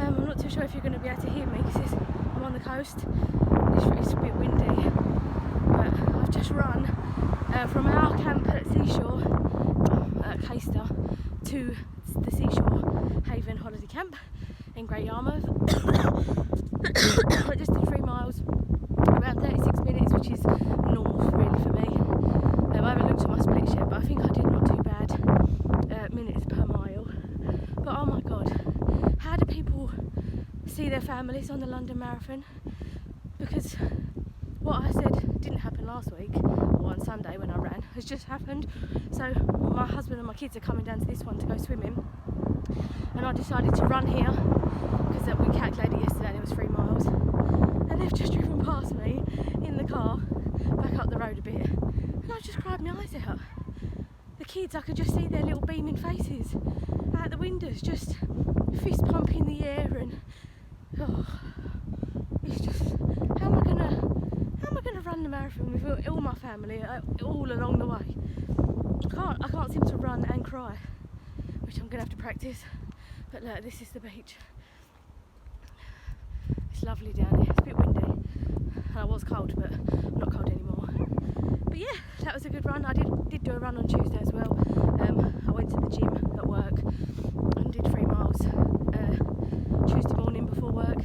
I'm not too sure if you're going to be able to hear me because I'm on the coast. It's a bit windy, but I've just run from our camp at Seashore, at Caister, to the Seashore Haven Holiday Camp in Great Yarmouth. I just did 3 miles, around 36 minutes, which is normal really for me. I haven't looked at my splits yet, but I think I did not too bad minutes per mile. But oh my god, how do people see their families on the London Marathon? Because what I said didn't happen last week, or on Sunday when I ran, has just happened. So my husband and my kids are coming down to this one to go swimming, and I decided to run here because we calculated yesterday and it was 3 miles, and they've just driven past me in the car back up the road a bit, and I just cried my eyes out. The kids, I could just see their little beaming faces out the windows, just fist pumping the air, and oh, it's just, how am I gonna run the marathon with all my family all along the way? I can't seem to run and cry, which I'm gonna have to practice. But look, this is the beach. It's lovely down here. It's a bit windy. I was cold, but I'm not cold anymore. But yeah, that was a good run. I did do a run on Tuesday as well. I went to the gym at work and did 3 miles Tuesday morning before work.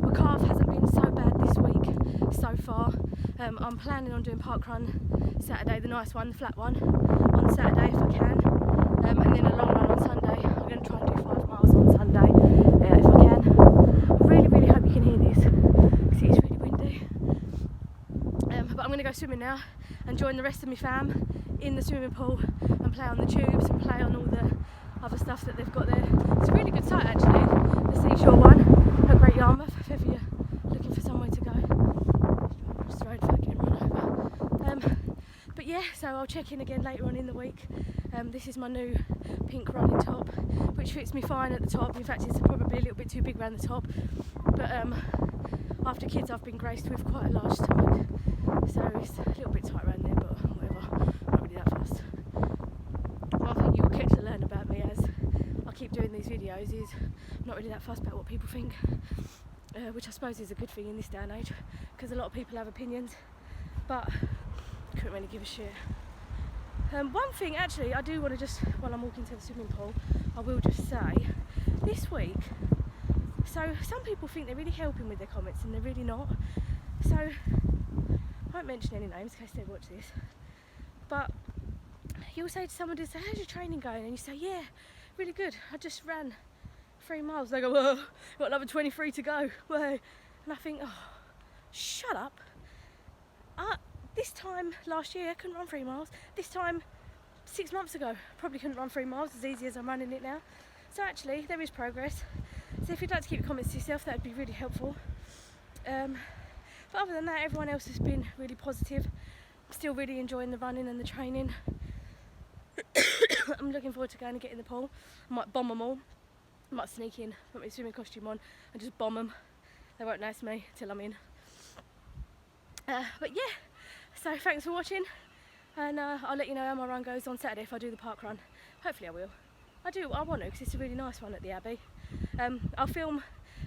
My calf hasn't been so bad this week so far. I'm planning on doing parkrun Saturday, the nice one, the flat one, on Saturday if I can. And then a long run on Sunday. I'm going to try and do 5 miles on Sunday if I can. I really hope you can hear this because it is really windy. But I'm going to go swimming now and join the rest of my fam in the swimming pool and play on the tubes and play on all the other stuff that they've got there. It's a really good site actually, the Seashore one at Great Yarmouth, if ever you're looking for somewhere to go. Just road for getting run over. But yeah, so I'll check in again later on in the week. This is my new pink running top, which fits me fine at the top. In fact, it's probably a little bit too big around the top. But after kids, I've been graced with quite a large stomach, so it's a little bit tight around there, but whatever, not really that fast. One thing you'll get to learn about me as I keep doing these videos is I'm not really that fussed about what people think, which I suppose is a good thing in this day and age, because a lot of people have opinions, but couldn't really give a shit. One thing actually I do want to just, while I'm walking to the swimming pool, I will just say, this week, so some people think they're really helping with their comments and they're really not. So I won't mention any names in case they watch this, but you'll say to someone, say, how's your training going? And you say, yeah, really good, I just ran 3 miles. They go, well, got another 23 to go. Whoa. And I think, oh, shut up. This time last year I couldn't run 3 miles. This time 6 months ago probably couldn't run 3 miles as easy as I'm running it now. So actually there is progress. So if you'd like to keep your comments to yourself, that would be really helpful. But other than that, everyone else has been really positive. I'm still really enjoying the running and the training. I'm looking forward to going and get in the pool. I might bomb them all. I might sneak in, put my swimming costume on and just bomb them. They won't notice me till I'm in. But yeah, so thanks for watching, and I'll let you know how my run goes on Saturday if I do the park run. Hopefully I will. I want to, because it's a really nice one at the Abbey. I'll film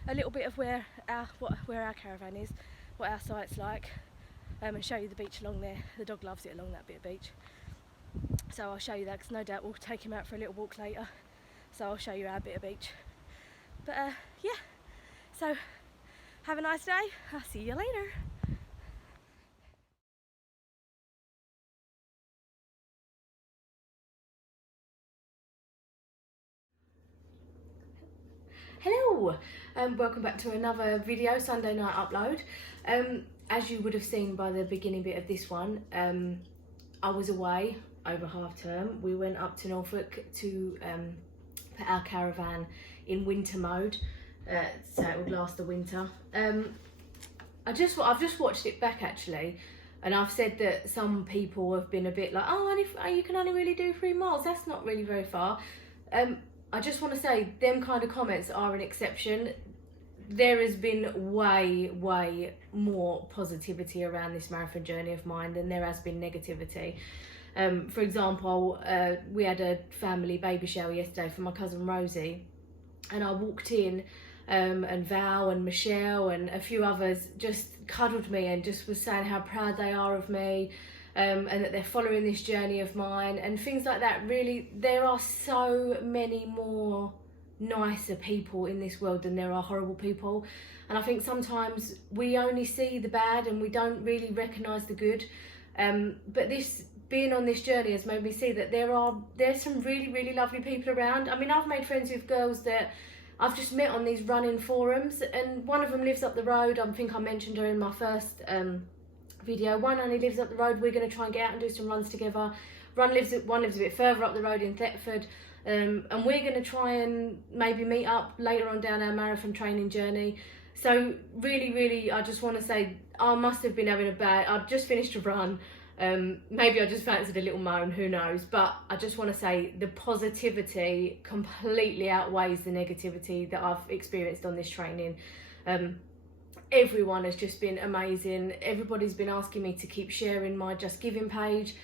a little bit of where our caravan is, what our site's like, and show you the beach along there. The dog loves it along that bit of beach. So I'll show you that, because no doubt we'll take him out for a little walk later. So I'll show you our bit of beach. But yeah, so have a nice day. I'll see you later. Hello, welcome back to another video, Sunday night upload. As you would have seen by the beginning bit of this one, I was away over half term. We went up to Norfolk to put our caravan in winter mode, so it would last the winter. I've just watched it back actually, and I've said that some people have been a bit like, oh, you can only really do 3 miles, that's not really very far. I just want to say, them kind of comments are an exception. There has been way more positivity around this marathon journey of mine than there has been negativity. For example, we had a family baby shower yesterday for my cousin Rosie, and I walked in and Val and Michelle and a few others just cuddled me and just was saying how proud they are of me, and that they're following this journey of mine and things like that. Really, there are so many more nicer people in this world than there are horrible people, and I think sometimes we only see the bad and we don't really recognise the good, but this being on this journey has made me see that there's some really lovely people around. I mean, I've made friends with girls that I've just met on these running forums, and one of them lives up the road. I think I mentioned her in my first video. One only lives up the road. We're going to try and get out and do some runs together. One lives a bit further up the road in Thetford, and we're going to try and maybe meet up later on down our marathon training journey. So really, I just want to say I must have been having I've just finished a run. Maybe I just fancied a little moan, who knows, but I just want to say the positivity completely outweighs the negativity that I've experienced on this training. Everyone has just been amazing. Everybody's been asking me to keep sharing my Just Giving page.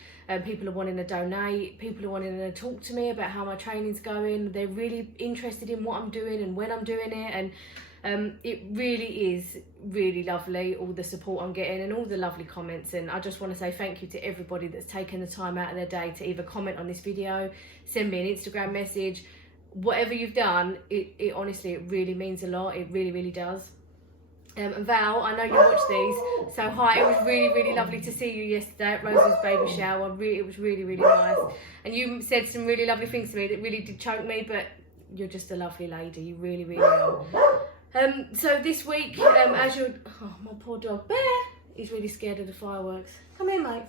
People are wanting to donate, people are wanting to talk to me about how my training's going. They're really interested in what I'm doing and when I'm doing it, and it really is really lovely, all the support I'm getting and all the lovely comments. And I just want to say thank you to everybody that's taken the time out of their day to either comment on this video, send me an Instagram message, whatever you've done. It honestly, it really means a lot. It really does. And Val, I know you watch these, so hi. It was really lovely to see you yesterday at Rose's baby shower. It was really nice, and you said some really lovely things to me that really did choke me, but you're just a lovely lady. You really are. So this week, as you're... Oh, my poor dog, Bear, he's really scared of the fireworks. Come here, mate.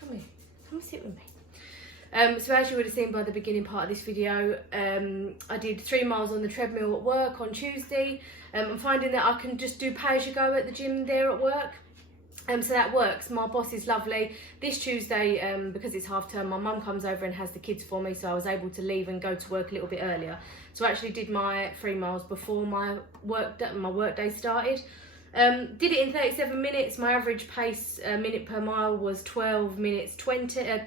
Come here. Come sit with me. So as you would have seen by the beginning part of this video, I did 3 miles on the treadmill at work on Tuesday. I'm finding that I can just do pay-as-you-go at the gym there at work. So that works. My boss is lovely. This Tuesday, because it's half term, my mum comes over and has the kids for me, so I was able to leave and go to work a little bit earlier. So I actually did my 3 miles before my work day started. Did it in 37 minutes. My average pace minute per mile was 12 minutes 20. I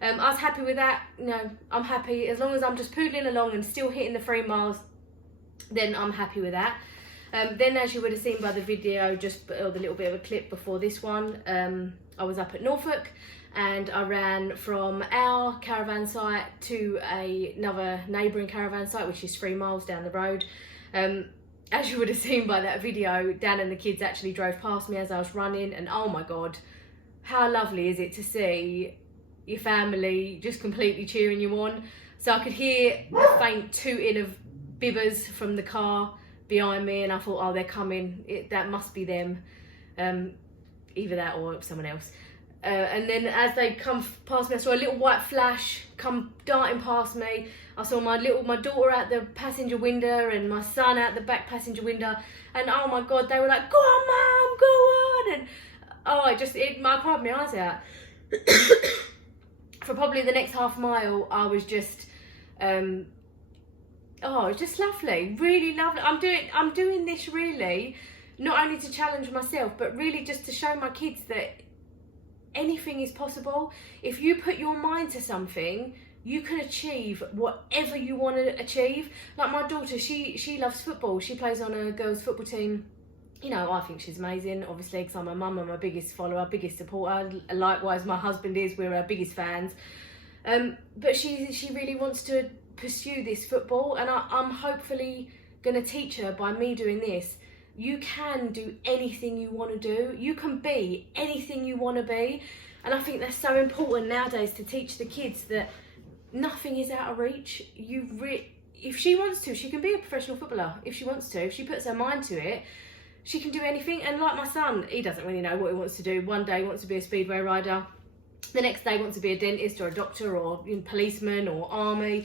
was happy with that. You know, I'm happy as long as I'm just poodling along and still hitting the 3 miles. Then I'm happy with that. Then, as you would have seen by the video, just the little bit of a clip before this one, I was up at Norfolk and I ran from our caravan site to another neighbouring caravan site, which is 3 miles down the road. As you would have seen by that video, Dan and the kids actually drove past me as I was running, and oh my God, how lovely is it to see your family just completely cheering you on. So I could hear the faint tooting of bibbers from the car behind me, and I thought, oh, they're coming, that must be them, either that or someone else. And then as they come past me, I saw a little white flash come darting past me. I saw my daughter out the passenger window and my son out the back passenger window, and oh my God, they were like, go on mum, go on, and I cried my eyes out. For probably the next half mile, I was just it's just lovely, really lovely. I'm doing this really not only to challenge myself, but really just to show my kids that anything is possible. If you put your mind to something, you can achieve whatever you want to achieve. Like my daughter, she loves football. She plays on a girls' football team. You know, I think she's amazing, obviously, because I'm her mum, I'm her biggest follower, biggest supporter. Likewise, my husband is. We're her biggest fans. But she really wants to pursue this football, and I'm hopefully going to teach her by me doing this. You can do anything you want to do. You can be anything you want to be. And I think that's so important nowadays to teach the kids that nothing is out of reach. If she wants to, she can be a professional footballer. If she wants to, if she puts her mind to it, she can do anything. And like my son, he doesn't really know what he wants to do. One day he wants to be a speedway rider. The next day he wants to be a dentist or a doctor or a policeman or army.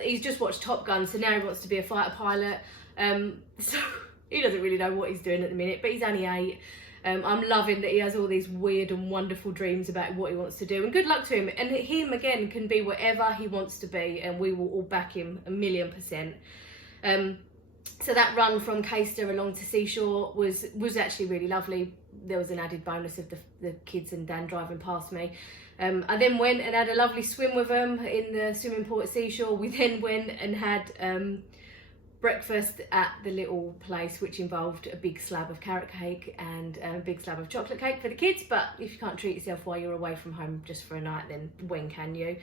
He's just watched Top Gun, so now he wants to be a fighter pilot. So he doesn't really know what he's doing at the minute, but he's only 8. I'm loving that he has all these weird and wonderful dreams about what he wants to do, and good luck to him. And him, again, can be whatever he wants to be, and we will all back him 1,000,000%. So that run from Caister along to Seashore was actually really lovely. There was an added bonus of the kids and Dan driving past me. I then went and had a lovely swim with them in the swimming pool at Seashore. We then went and had breakfast at the little place, which involved a big slab of carrot cake and a big slab of chocolate cake for the kids. But if you can't treat yourself while you're away from home just for a night, then when can you?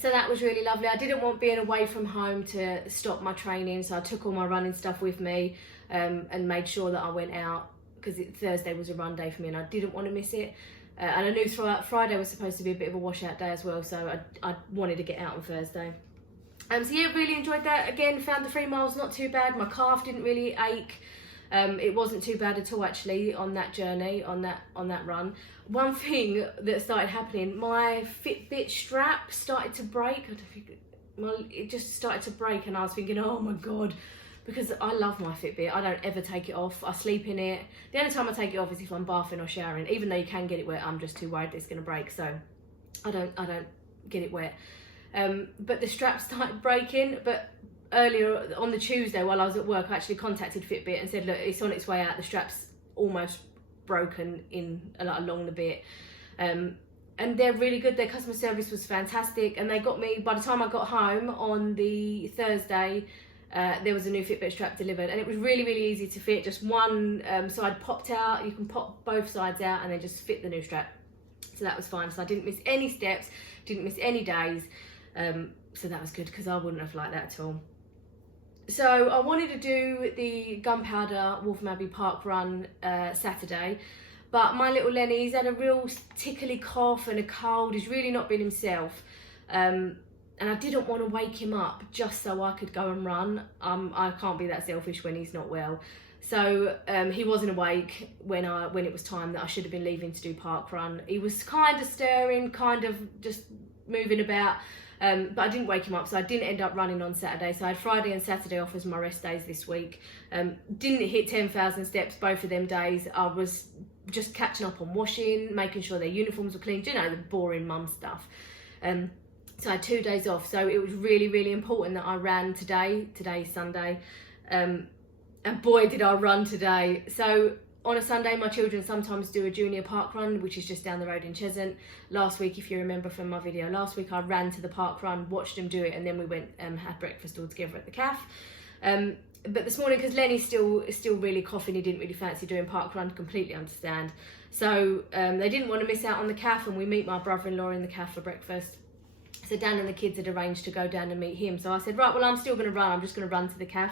So that was really lovely. I didn't want being away from home to stop my training, so I took all my running stuff with me, and made sure that I went out, because Thursday was a run day for me and I didn't want to miss it. And I knew Friday was supposed to be a bit of a washout day as well, so I wanted to get out on Thursday. So yeah, really enjoyed that. Again, found the 3 miles not too bad. My calf didn't really ache. It wasn't too bad at all actually on that journey, on that run. One thing that started happening, my Fitbit strap started to break. It just started to break, and I was thinking, oh my God, because I love my Fitbit. I don't ever take it off. I sleep in it. The only time I take it off is if I'm bathing or showering, even though you can get it wet. I'm just too worried it's going to break, so I don't get it wet. But the strap started breaking. But earlier on the Tuesday, while I was at work, I actually contacted Fitbit and said, look, it's on its way out. The strap's almost broken along the bit. And they're really good. Their customer service was fantastic, and they got me, by the time I got home on the Thursday, there was a new Fitbit strap delivered, and it was really, really easy to fit. Just one side popped out. You can pop both sides out and then just fit the new strap. So that was fine. So I didn't miss any steps, didn't miss any days. So that was good, because I wouldn't have liked that at all. So I wanted to do the Gunpowder Waltham Abbey Park run Saturday, but my little Lenny, he's had a real tickly cough and a cold. He's really not been himself. And I didn't want to wake him up just so I could go and run. I can't be that selfish when he's not well. So he wasn't awake when it was time that I should have been leaving to do park run. He was kind of stirring, kind of just moving about, but I didn't wake him up, so I didn't end up running on Saturday. So I had Friday and Saturday off as my rest days this week. Didn't hit 10,000 steps both of them days. I was just catching up on washing, making sure their uniforms were clean, you know, the boring mum stuff. So I had 2 days off, so it was really, really important that I ran today. Today's Sunday, and boy did I run today. So on a Sunday, my children sometimes do a junior park run, which is just down the road in Cheshunt. Last week, if you remember from my video last week, I ran to the park run, watched them do it, and then we went and had breakfast all together at the CAF. But this morning, because Lenny's still really coughing, he didn't really fancy doing park run, completely understand. So they didn't want to miss out on the CAF, and we meet my brother-in-law in the CAF for breakfast. So Dan and the kids had arranged to go down and meet him. So I said, right, well, I'm still going to run. I'm just going to run to the CAF.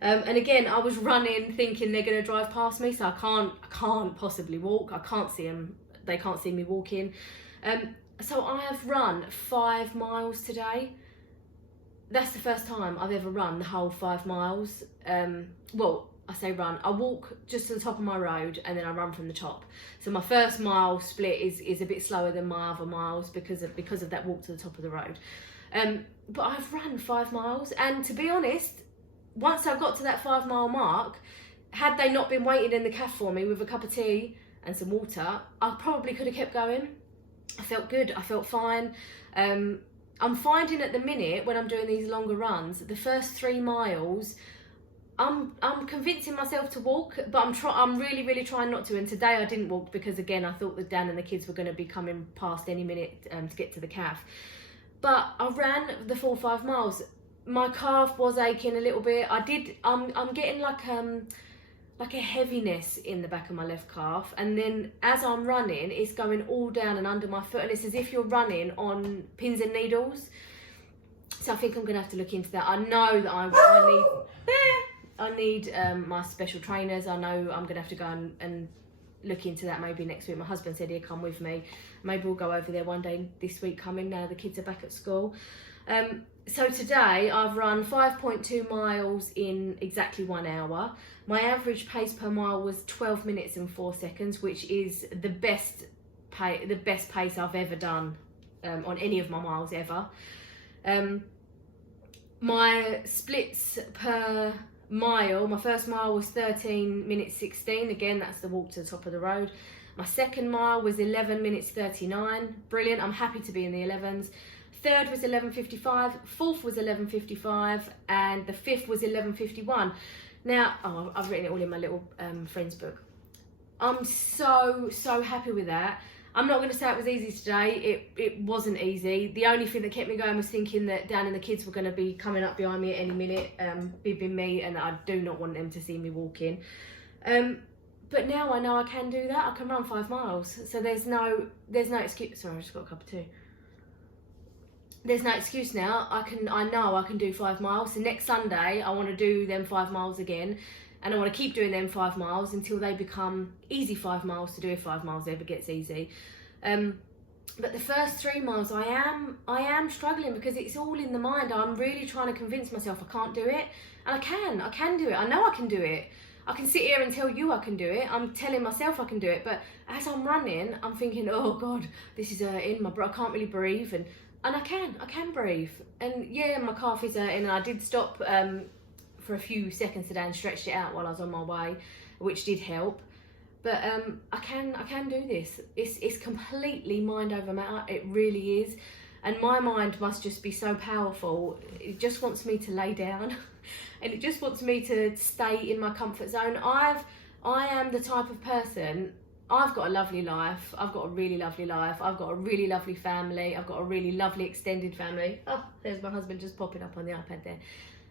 And again, I was running thinking they're going to drive past me, so I can't possibly walk. I can't see them. They can't see me walking. So I have run 5 miles today. That's the first time I've ever run the whole 5 miles. Well, I say run. I walk just to the top of my road and then I run from the top. So my first mile split is a bit slower than my other miles because of that walk to the top of the road. But I've run 5 miles, and to be honest, once I got to that 5 mile mark, had they not been waiting in the CAF for me with a cup of tea and some water, I probably could have kept going. I felt good. I felt fine. I'm finding at the minute when I'm doing these longer runs, the first 3 miles, I'm convincing myself to walk, but I'm really, really trying not to. And today I didn't walk because, again, I thought that Dan and the kids were going to be coming past any minute to get to the CAF. But I ran the full 5 miles. My calf was aching a little bit. I'm getting like a heaviness in the back of my left calf, and then as I'm running, it's going all down and under my foot, and it's as if you're running on pins and needles. So I think I'm gonna have to look into that. I know that I need my special trainers. I know I'm gonna have to go and look into that maybe next week. My husband said he'd come with me. Maybe we'll go over there one day this week coming, now the kids are back at school. So today I've run 5.2 miles in exactly 1 hour. My average pace per mile was 12 minutes and 4 seconds, which is the best pace I've ever done on any of my miles ever. My splits per mile, my first mile was 13 minutes 16. Again, that's the walk to the top of the road. My second mile was 11 minutes 39. Brilliant. I'm happy to be in the 11s. Third was 11:55, fourth was 11:55, and the fifth was 11:51. Now, I've written it all in my little friend's book. I'm so happy with that. I'm not going to say it was easy today. It wasn't easy. The only thing that kept me going was thinking that Dan and the kids were going to be coming up behind me at any minute, bibbing me, and I do not want them to see me walking. But now I know I can do that. I can run 5 miles. So there's no excuse. Sorry, I just got a cup of tea. There's no excuse now. I know I can do 5 miles. So next Sunday, I want to do them 5 miles again. And I want to keep doing them 5 miles until they become easy 5 miles to do, if 5 miles ever gets easy. But the first 3 miles, I am struggling because it's all in the mind. I'm really trying to convince myself I can't do it. And I can do it. I know I can do it. I can sit here and tell you I can do it. I'm telling myself I can do it. But as I'm running, I'm thinking, oh God, this is hurting. I can't really breathe. And I can breathe. And yeah, my calf is hurting. And I did stop for a few seconds today and stretched it out while I was on my way, which did help. But I can do this. It's completely mind over matter. It really is. And my mind must just be so powerful. It just wants me to lay down and it just wants me to stay in my comfort zone. I am the type of person, I've got a lovely life. I've got a really lovely life. I've got a really lovely family. I've got a really lovely extended family. Oh, there's my husband just popping up on the iPad there.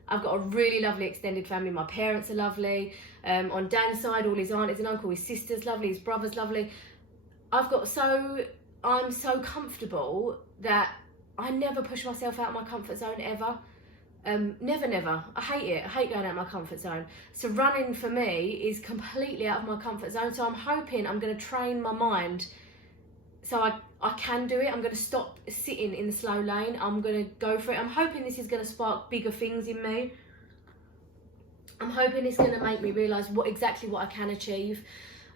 I've got a really lovely extended family. My parents are lovely. On Dan's side, all his aunties and uncle, his sister's lovely, his brother's lovely. I'm so comfortable that I never push myself out of my comfort zone ever. Never. I hate it. I hate going out of my comfort zone. So running for me is completely out of my comfort zone. So I'm hoping I'm going to train my mind so I can do it. I'm going to stop sitting in the slow lane. I'm going to go for it. I'm hoping this is going to spark bigger things in me. I'm hoping it's going to make me realise exactly what I can achieve.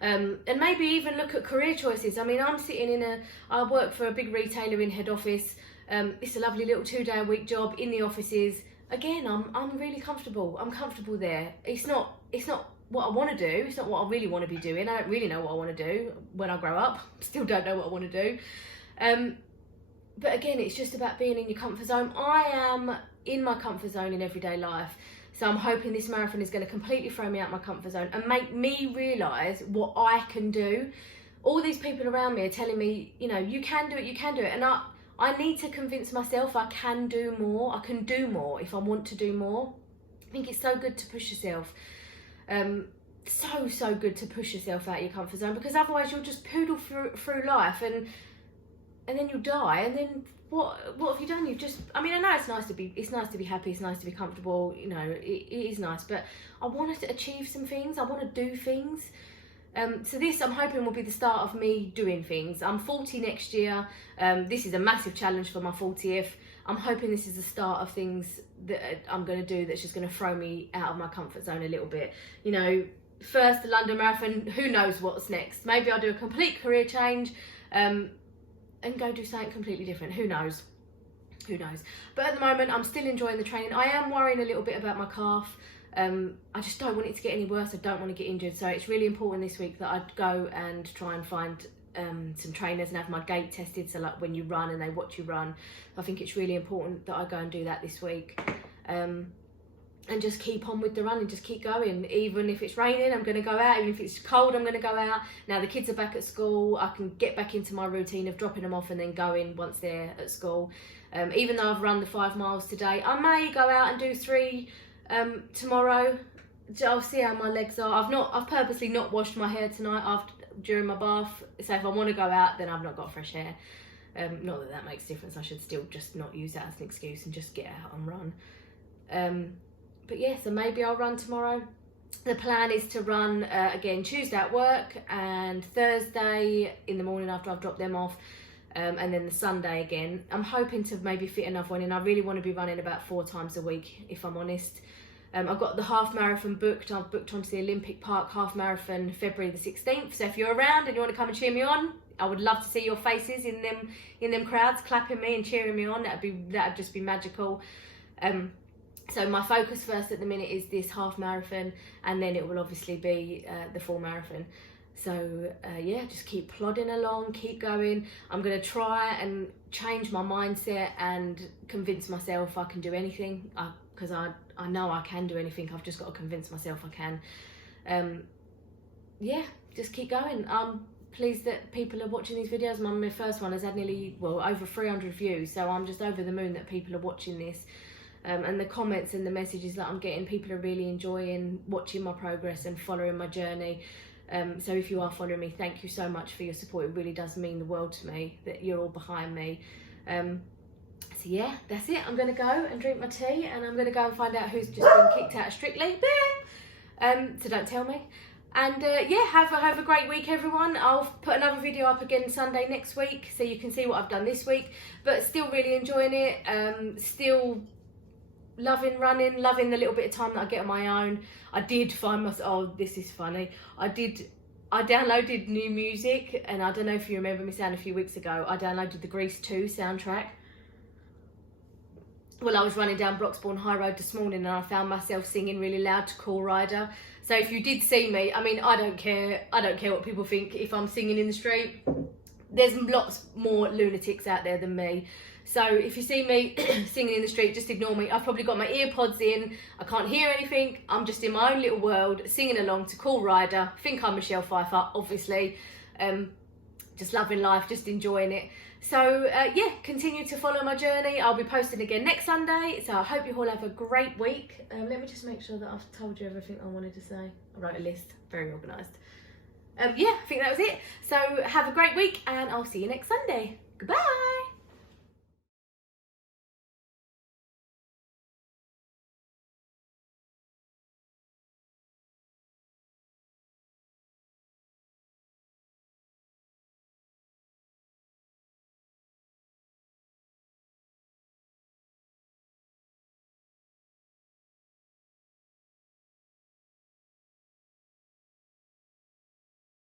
And maybe even look at career choices. I mean, I'm sitting I work for a big retailer in head office. It's a lovely little 2-day-a-week job in the offices. Again, I'm really comfortable. I'm comfortable there. It's not what I want to do. It's not what I really want to be doing. I don't really know what I want to do when I grow up. Still don't know what I want to do. But again, it's just about being in your comfort zone. I am in my comfort zone in everyday life. So I'm hoping this marathon is going to completely throw me out my comfort zone and make me realise what I can do. All these people around me are telling me, you know, you can do it. And I need to convince myself I can do more. I can do more if I want to do more. I think it's so good to push yourself. So good to push yourself out of your comfort zone, because otherwise you'll just poodle through life and then you'll die, and then what have you done? You've just, I mean, I know it's nice to be happy, it's nice to be comfortable, you know, it is nice, but I want to achieve some things. I want to do things. So this, I'm hoping, will be the start of me doing things. I'm 40 next year. This is a massive challenge for my 40th. I'm hoping this is the start of things that I'm going to do that's just going to throw me out of my comfort zone a little bit. You know, first the London Marathon, who knows what's next? Maybe I'll do a complete career change and go do something completely different. Who knows? But at the moment, I'm still enjoying the training. I am worrying a little bit about my calf. I just don't want it to get any worse. I don't want to get injured. So it's really important this week that I go and try and find some trainers and have my gait tested. So like when you run and they watch you run, I think it's really important that I go and do that this week. And just keep on with the run and just keep going. Even if it's raining, I'm going to go out. Even if it's cold, I'm going to go out. Now the kids are back at school. I can get back into my routine of dropping them off and then going once they're at school. Even though I've run the 5 miles today, I may go out and do 3 tomorrow. I'll see how my legs are. I've purposely not washed my hair tonight during my bath. So if I want to go out, then I've not got fresh hair. Not that makes a difference. I should still just not use that as an excuse and just get out and run. But yeah, so maybe I'll run tomorrow. The plan is to run again Tuesday at work and Thursday in the morning after I've dropped them off. And then the Sunday again. I'm hoping to maybe fit another one in. I really want to be running about 4 times a week, if I'm honest. I've got the half marathon booked. I've booked onto the Olympic Park half marathon February the 16th. So if you're around and you want to come and cheer me on, I would love to see your faces in them crowds clapping me and cheering me on. That'd just be magical. So my focus first at the minute is this half marathon, and then it will obviously be the full marathon. So yeah, just keep plodding along, keep going. I'm going to try and change my mindset and convince myself I can do anything, because I know I can do anything. I've just got to convince myself I can. Yeah, just keep going. I'm pleased that people are watching these videos. My first one has had nearly, well, over 300 views, so I'm just over the moon that people are watching this. And the comments and the messages that I'm getting, people are really enjoying watching my progress and following my journey. So if you are following me, thank you so much for your support. It really does mean the world to me that you're all behind me. So yeah, that's it. I'm going to go and drink my tea, and I'm going to go and find out who's just been kicked out of Strictly. So don't tell me. And yeah, have a great week, everyone. I'll put another video up again Sunday next week, so you can see what I've done this week. But still really enjoying it. Still loving running, loving the little bit of time that I get on my own. I did find myself, oh, this is funny. I downloaded new music, and I don't know if you remember me saying a few weeks ago, I downloaded the Grease 2 soundtrack. Well, I was running down Broxbourne High Road this morning, and I found myself singing really loud to Cool Rider. So if you did see me, I mean, I don't care what people think if I'm singing in the street. There's lots more lunatics out there than me. So if you see me singing in the street, just ignore me. I've probably got my earpods in, I can't hear anything, I'm just in my own little world, singing along to Cool Rider. Think I'm Michelle Pfeiffer, obviously. Just loving life, just enjoying it. So yeah, continue to follow my journey. I'll be posting again next Sunday, so I hope you all have a great week. Let me just make sure that I've told you everything I wanted to say. I wrote a list, very organised. Yeah, I think that was it. So have a great week, and I'll see you next Sunday. Goodbye.